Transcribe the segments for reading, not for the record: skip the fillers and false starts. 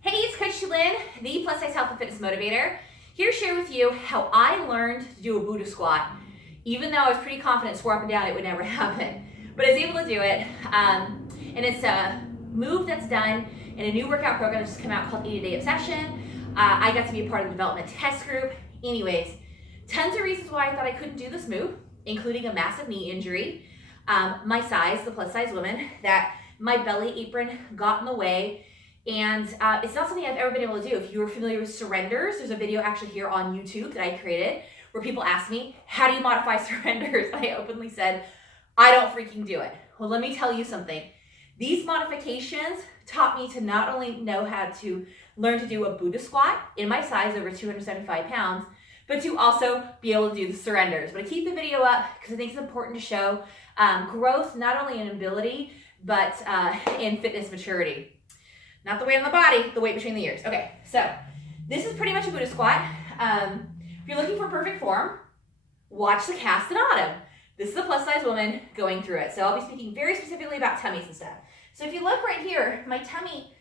Hey, it's Coach Lynn, the plus size health and fitness motivator, here to share with you how I learned to do a Buddha squat, even though I was pretty confident, swore up and down it would never happen. But I was able to do it, and it's a move that's done in a new workout program that's just come out called 80-Day Obsession. I got to be a part of the development test group. Anyways, tons of reasons why I thought I couldn't do this move, including a massive knee injury, my size, the plus size woman, that my belly apron got in the way. And it's not something I've ever been able to do. If you're familiar with surrenders, there's a video actually here on YouTube that I created where people ask me, how do you modify surrenders? I openly said, I don't freaking do it. Well, let me tell you something. These modifications taught me to not only know how to learn to do a Buddha squat in my size over 275 pounds, but to also be able to do the surrenders. But I keep the video up because I think it's important to show growth, not only in ability, but in fitness maturity. Not the weight on the body, the weight between the ears. Okay, so this is pretty much a Buddha squat. If you're looking for perfect form, watch the cast in autumn. This is a plus size woman going through it. So I'll be speaking very specifically about tummies and stuff. So if you look right here, my tummy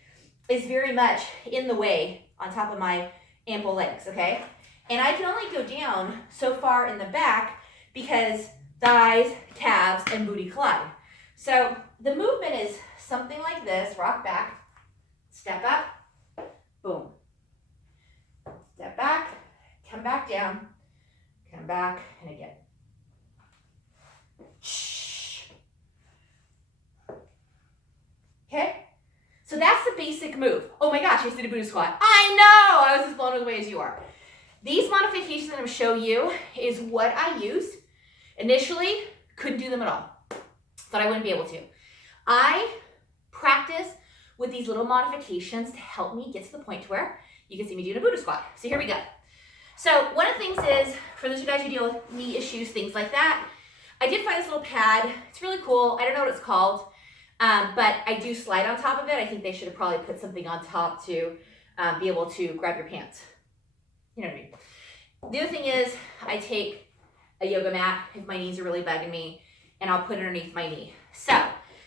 is very much in the way on top of my ample legs, okay? And I can only go down so far in the back because thighs, calves, and booty collide. So the movement is something like this, rock back, step up, boom. Step back, come back down, come back, and again. Shh. Okay? So that's the basic move. Oh my gosh, I just did a Buddha squat. I know! I was as blown away as you are. These modifications that I'm going to show you is what I used. Initially, couldn't do them at all. Thought I wouldn't be able to. I practiced with these little modifications to help me get to the point where you can see me doing a Buddha squat. So here we go. So one of the things is, for those of you guys who deal with knee issues, things like that, I did find this little pad. It's really cool. I don't know what it's called, but I do slide on top of it. I think they should have probably put something on top to be able to grab your pants. You know what I mean? The other thing is, I take a yoga mat if my knees are really bugging me, and I'll put it underneath my knee. So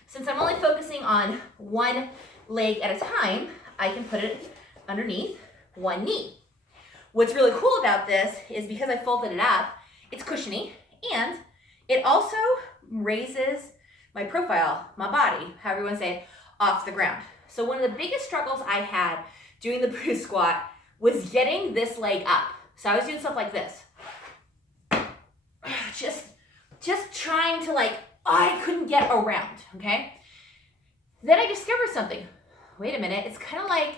since I'm only focusing on one leg at a time, I can put it underneath one knee. What's really cool about this is because I folded it up, it's cushiony, and it also raises my profile, my body, however you want to say it, off the ground. So one of the biggest struggles I had doing the Buddha squat was getting this leg up. So I was doing stuff like this. Just trying to I couldn't get around, okay? Then I discovered something. Wait a minute, it's kind of like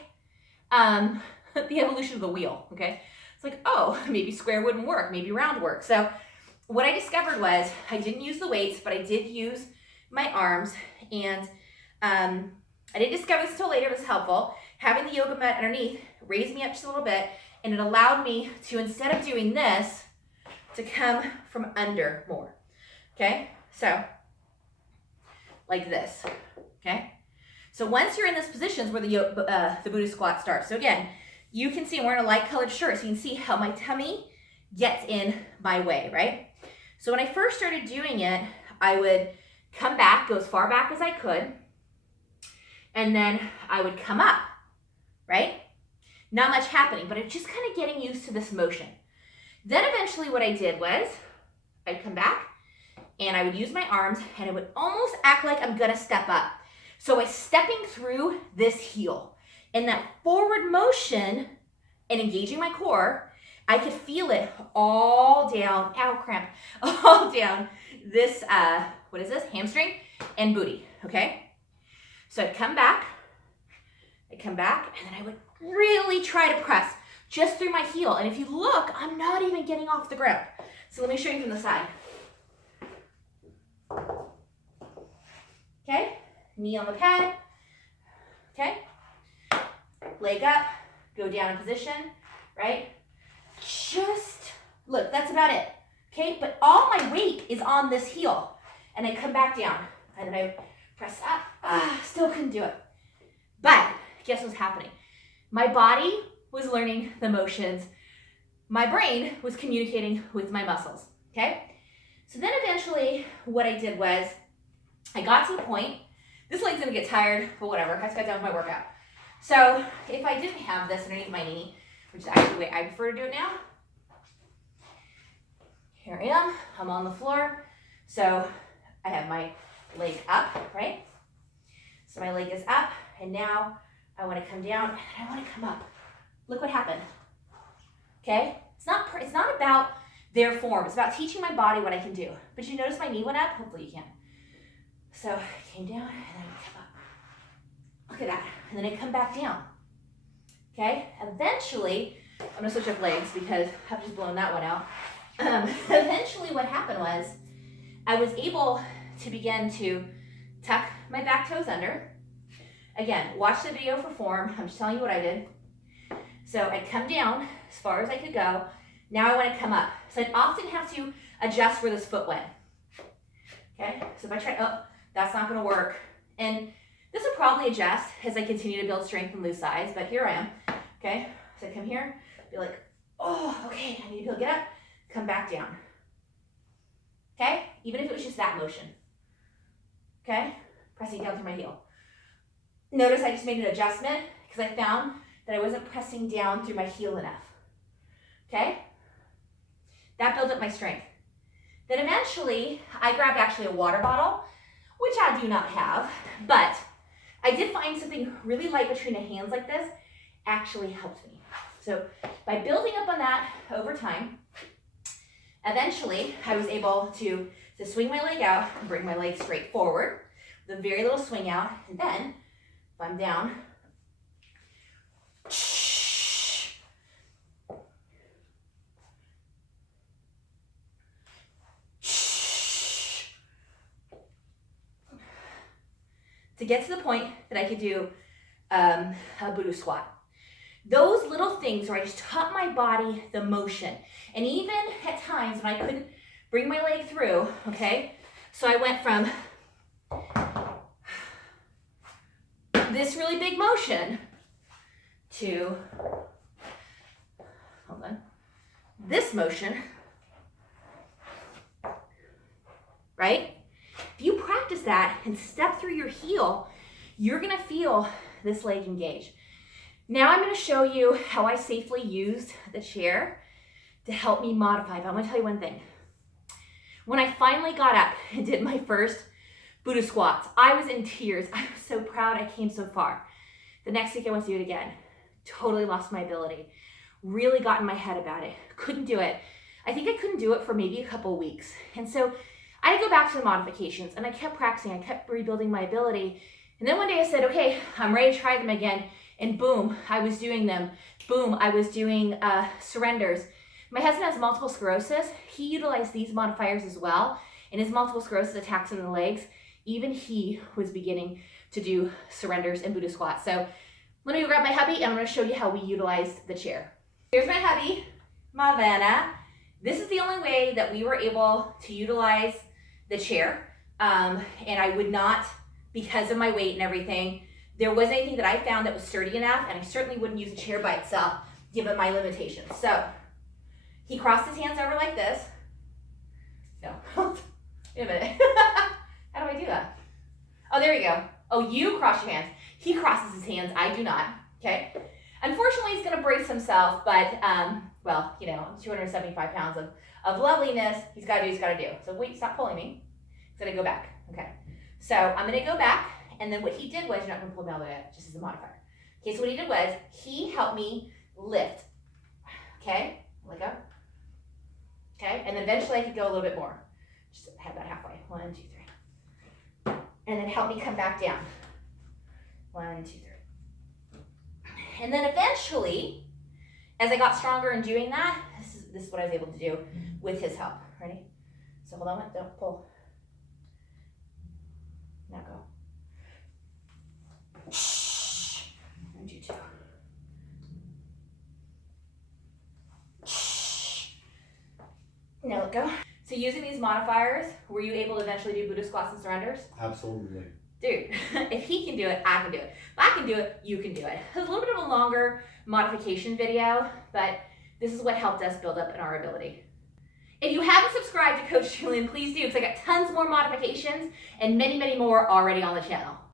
the evolution of the wheel, okay? It's like, oh, maybe square wouldn't work, maybe round work. So what I discovered was I didn't use the weights, but I did use my arms, and I didn't discover this until later. It was helpful. Having the yoga mat underneath raised me up just a little bit, and it allowed me to, instead of doing this, to come from under more, okay? So like this, okay? So once you're in this position is where the Buddha squat starts. So again, you can see I'm wearing a light colored shirt, so you can see how my tummy gets in my way, right? So when I first started doing it, I would come back, go as far back as I could, and then I would come up, right? Not much happening, but I'm just kind of getting used to this motion. Then eventually what I did was I'd come back and I would use my arms and it would almost act like I'm gonna step up. So by stepping through this heel and that forward motion and engaging my core, I could feel it all down, ow, cramp, all down this, what is this? Hamstring and booty, okay? So I'd come back, and then I would really try to press just through my heel. And if you look, I'm not even getting off the ground. So let me show you from the side. Okay, knee on the pad, okay? Leg up, go down in position, right? Just, look, that's about it, okay? But all my weight is on this heel. And I come back down, and then I press up, still couldn't do it. But guess what's happening? My body was learning the motions. My brain was communicating with my muscles, okay? So then eventually what I did was I got to the point, this leg's gonna get tired, but whatever, I just got done with my workout. So if I didn't have this underneath my knee, which is actually the way I prefer to do it now, here I am, I'm on the floor. So I have my leg up, right? So my leg is up, and now I want to come down and I want to come up. Look what happened. Okay? It's not about their form. It's about teaching my body what I can do. But you notice my knee went up? Hopefully you can. So I came down and then I come up. Look at that. And then I come back down. Okay? Eventually, I'm going to switch up legs because I've just blown that one out. Eventually what happened was I was able to begin to tuck my back toes under. Again, watch the video for form. I'm just telling you what I did. So I come down as far as I could go. Now I want to come up. So I'd often have to adjust where this foot went. Okay, so if I try, oh, that's not going to work. And this will probably adjust as I continue to build strength and lose size, but here I am. Okay, so I come here, be like, oh, okay, I need to be able to get up, come back down. Okay, even if it was just that motion. Okay, pressing down through my heel. Notice I just made an adjustment because I found that I wasn't pressing down through my heel enough. Okay? That built up my strength. Then eventually, I grabbed actually a water bottle, which I do not have, but I did find something really light between the hands like this actually helped me. So by building up on that over time, eventually I was able to swing my leg out and bring my leg straight forward with a very little swing out, and then if I'm down, to get to the point that I could do a Buddha squat. Those little things where I just taught my body the motion. And even at times when I couldn't bring my leg through, okay? So I went from this really big motion to, hold on, this motion, right? If you practice that and step through your heel, you're gonna feel this leg engage. Now I'm gonna show you how I safely used the chair to help me modify. But I'm gonna tell you one thing. When I finally got up and did my first Buddha squats, I was in tears. I was so proud I came so far. The next week I went to do it again. Totally lost my ability. Really got in my head about it. Couldn't do it. I think I couldn't do it for maybe a couple weeks. And so I had to go back to the modifications, and I kept practicing. I kept rebuilding my ability. And then one day I said, okay, I'm ready to try them again. And boom, I was doing them. Boom, I was doing surrenders. My husband has multiple sclerosis. He utilized these modifiers as well. And his multiple sclerosis attacks him in the legs. Even he was beginning to do surrenders and Buddha squats. So let me go grab my hubby, and I'm gonna show you how we utilized the chair. Here's my hubby, Mavana. This is the only way that we were able to utilize the chair. And I would not, because of my weight and everything, there wasn't anything that I found that was sturdy enough, and I certainly wouldn't use a chair by itself, given my limitations. So he crossed his hands over like this. No, wait a minute. How do I do that? Oh, there we go. Oh, you cross your hands. He crosses his hands, I do not, okay? Unfortunately, he's gonna brace himself, but, well, you know, 275 pounds of loveliness, he's gotta do what he's gotta do. So wait, stop pulling me. He's gonna go back, okay? So I'm gonna go back, and then what he did was, you're not gonna pull me all the way up, just as a modifier. Okay, so what he did was, he helped me lift, okay? Let go. Okay, and then eventually I could go a little bit more. Just have that halfway. 1, 2, 3. And then help me come back down. 1, 2, 3. And then eventually, as I got stronger in doing that, this is what I was able to do with his help. Ready? So hold on, don't pull. Now go. 1, 2, 2. Now let go. So using these modifiers, were you able to eventually do Buddha squats and surrenders? Absolutely. Dude, if he can do it, I can do it. If I can do it, you can do it. It's a little bit of a longer modification video, but this is what helped us build up in our ability. If you haven't subscribed to Coach Julian, please do, because I got tons more modifications and many, many more already on the channel.